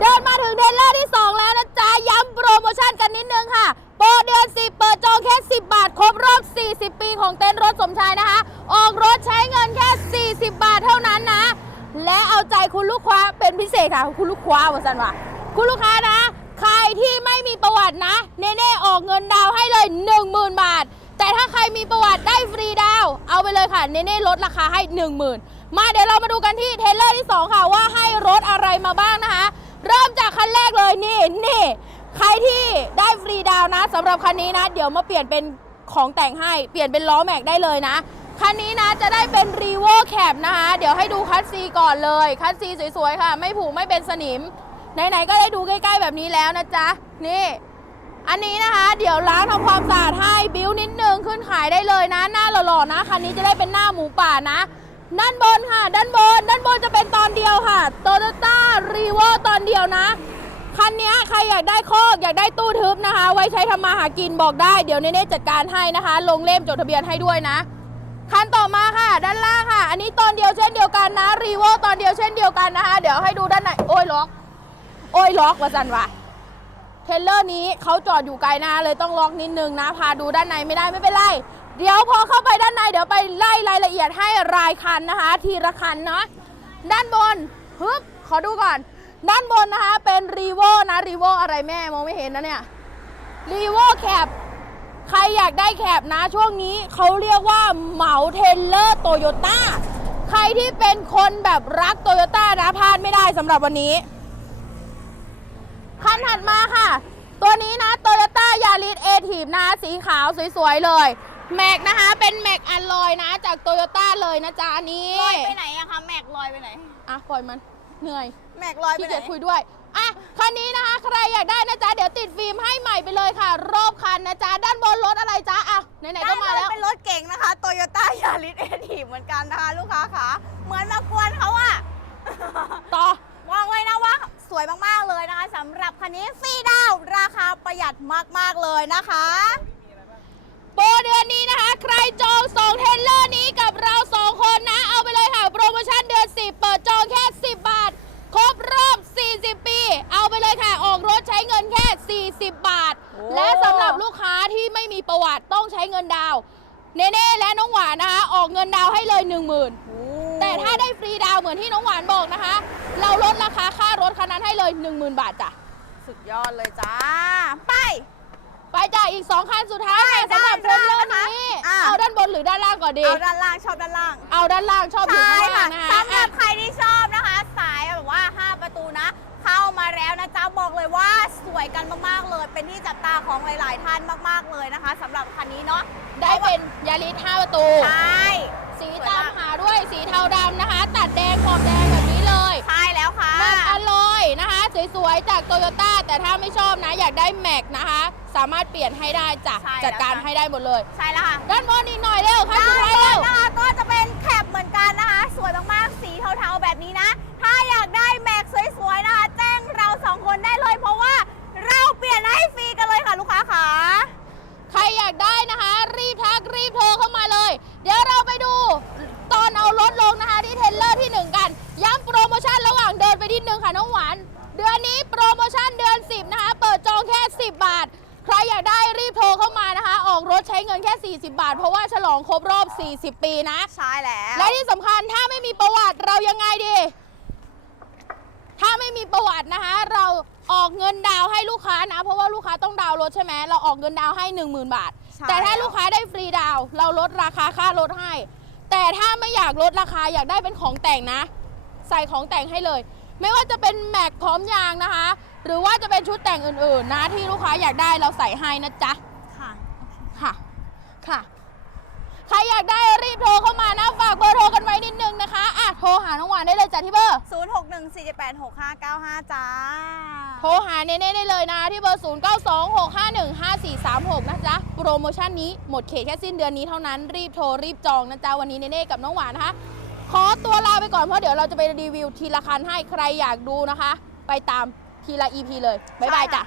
เดินมาถึงเดือนแรกที่ 2 แล้วนะจ๊ะ ย้ำโปรโมชั่นกันนิดนึงค่ะ โปรเดือน 10 เปิดจองแค่ 10 บาท ครบรอบ 40 ปีของเต็นท์รถสมชายนะคะ ออกรถใช้เงินแค่ 40 บาทเท่านั้นนะ และเอาใจคุณลูกค้าเป็นพิเศษค่ะ คุณลูกค้าวะสันวะคุณลูกค้านะ ใครที่ไม่มีประวัตินะ เน่ๆออกเงินดาวให้เลย 10,000 บาท แต่ถ้าใครมีประวัติได้ฟรีดาว เอาไปเลยค่ะ เน่ๆลดราคาให้ 10,000 มาเดี๋ยวเรามาดูกันที่เท นแรกเลยนี่นี่ใครที่ได้ฟรีดาวน์นะสำหรับคันนี้นะ เดี๋ยวมาเปลี่ยนเป็นของแต่งให้เปลี่ยนเป็นล้อแม็กได้เลยนะ คันนี้นะจะได้เป็น r ีโวอร์แคปนะคะ เดี๋ยวให้ดูคัสซีก่อนเลย คัสซีสวยๆค่ะ ไม่ผุไม่เป็นสนิม ไหนๆก็ได้ดูใกล้ๆแบบนี้แล้วนะจ๊ะ นี่ อันนี้นะคะ เดี๋ยวล้างทำความสะอาดให้บิ้วนิดนึงขึ้นขายได้เลยนะ หน้าหล่อๆนะคันนี้จะได้เป็นหน้าหมูป่านะด้านบนค่ะ ด้านบน ด้านบนจะเป็นตอนเดียวค่ะโตโยต้ารีโวอร์ตอนเดียวนะ คันนี้ใครอยากได้โคกอยากได้ตู้ทึบนะคะ ไว้ใช้ทำมาหากินบอกได้ เดี๋ยวเนเน่จัดการให้นะคะ ลงเล่มจดทะเบียนให้ด้วยนะ คันต่อมาค่ะ ด้านล่างค่ะ อันนี้ตอนเดียวเช่นเดียวกันนะรีโวตอนเดียวเช่นเดียวกันนะคะ เดี๋ยวให้ดูด้านในโอ้ยล็อก โอ้ยล็อกว่าจันวะเทรลเลอร์นี้เขาจอดอยู่ไกลนะเลยต้องล็อกนิดนึงนะ พาดูด้านในไม่ได้ไม่เป็นไรเดี๋ยวพอเข้าไปด้านในเดี๋ยวไปไล่รายละเอียดให้รายคันนะคะ ทีละคันเนาะด้านบนฮึบขอดูก่อน ด้านบนนะคะเป็นรีโวนะรีโวอะไรแม่มองไม่เห็นนะเนี่ยรีโวแคปใครอยากได้แคปนะช่วงนี้เขาเรียกว่าเหมาเทรลเลอร์โตโยต้าใครที่เป็นคนแบบรักโตโยต้านะพลาดไม่ได้สำหรับวันนี้ คันถัดมาค่ะ ตัวนี้นะโตโยต้ายาริสเอทีฟนะสีขาวสวยๆเลยแม็กนะคะเป็นแม็กอันลอยนะ จากโตโยต้าเลยนะจ๊ะอันนี้ลอยไปไหนอะคะแม็กลอยไปไหนอะปล่อยมัน เหนื่อยแม็กลอยไปขี้ไหน เกียจคุยด้วย อะ คันนี้นะคะ ใครอยากได้นะจ๊ะ เดี๋ยวติดฟิล์มให้ใหม่ไปเลยค่ะ รอบคันนะจ๊ะ ด้านบนรถอะไรจ๊ะ อะ ไหนๆ ก็มาแล้วเป็นรถเก๋งนะคะโตโยต้ายาริสเอทีเหมือนกันนะคะลูกค้าค่ะ เหมือนมากวนเขาอะ ต่อ บอกเลยนะว่าสวยมาก ๆ เลยนะคะสำหรับคันนี้ฟรีดาวน์ราคาประหยัดมาก ๆ เลยนะคะ โปรเดือนนี้นะคะ ใครจองสองเทรลเลอร์นี้กับเรา และสำหรับลูกค้าที่ไม่มีประวัติต้องใช้เงินดาวน์เนเน่และน้องหวานนะคะ ออกเงินดาวน์ให้เลย 10,000 แต่ถ้าได้ฟรีดาวน์เหมือนที่น้องหวานบอกนะคะ เราลดราคาค่ารถคันนั้นให้เลย 10,000 บาทจ้ะ สุดยอดเลยจ้า ไป ไปจ้ะอีก 2 คันสุดท้ายค่ะได้สำหรับเทรลเลอร์ได้นี้อะ เอาด้านบนหรือด้านล่างก่อนดี เอาด้านล่างชอบด้านล่าง เอาด้านล่างชอบอยู่ใช่ข้างล่าค่ะงนะคะสำหรับใครที่ชอบนะคะ สายแบบว่า 5 ประตูนะ เข้ามาแล้วนะจ๊ะบอกเลย ว่าสวยกันมากๆเลย เป็นที่จับตาของหลาย ๆ ท่านมาก ๆ เลยนะคะสำหรับคันนี้เนาะได้เป็นยาริส5ประตู ใช่ สีตามหาด้วยสีเทาดำนะคะ ตัดแดงขอบแดงแบบนี้เลยใช่แล้วค่ะ แม็กอลลอยนะคะ สวยๆ จากโตโยต้าแต่ถ้าไม่ชอบนะ อยากได้แม็กนะคะ สามารถเปลี่ยนให้ได้จ้ะใช่แล้วจัดการจ้ะให้ได้หมดเลย ใช่แล้วค่ะ ด้านบนอีกหน่อยเร็วคันสุดท้ายด้านบเร็นว นะคะก็จะเป็นแคปเหมือนกันนะคะ สวยมากๆ สีเทาๆ แบบนี้นะ ชั่นเดือน 10 นะคะ เปิดจองแค่ 10 บาท ใครอยากได้รีบโทรเข้ามานะคะ ออกรถใช้เงินแค่ 40 บาท เพราะว่าฉลองครบรอบ 40 ปีนะ ใช่แล้ว และที่สำคัญถ้าไม่มีประวัติเรายังไงดี ถ้าไม่มีประวัตินะคะ เราออกเงินดาวน์ให้ลูกค้านะ เพราะว่าลูกค้าต้องดาวน์รถใช่ไหมเราออกเงินดาวน์ให้ 10,000 บาท ใช่ แต่ถ้าลูกค้าได้ฟรีดาวน์เราลดราคาค่ารถให้ แต่ถ้าไม่อยากลดราคาอยากได้เป็นของแต่งนะ ใส่ของแต่งให้เลย ไม่ว่าจะเป็นแม็กพร้อมยางนะคะ หรือว่าจะเป็นชุดแต่งอื่นๆนะที่ลูกค้าอยากได้เราใส่ให้นะจ๊ะ ค่ะ ค่ะ ค่ะ ใครอยากได้รีบโทรเข้ามานะ ฝากเบอร์โทรกันไว้นิดนึงนะคะอะโทรหาน้องหวานได้เลยจ้ะที่เบอร์ 0614786595 จ้า โทรหาเน่ๆได้เลยนะ ที่เบอร์ 0 9 2 6 5 1 5 4 3 6 นะจ๊ะ โปรโมชั่นนี้หมดเขตแค่สิ้นเดือนนี้เท่านั้นรีบโทรรีบจองนะจ๊ะ วันนี้เน่ๆกับน้องหวานนะคะ ขอตัวลาไปก่อนเพราะเดี๋ยวเราจะไปรีวิวทีละคันให้ใครอยากดูนะคะ ไปตาม ทีละ EP เลย บ๊ายบายจ้ะ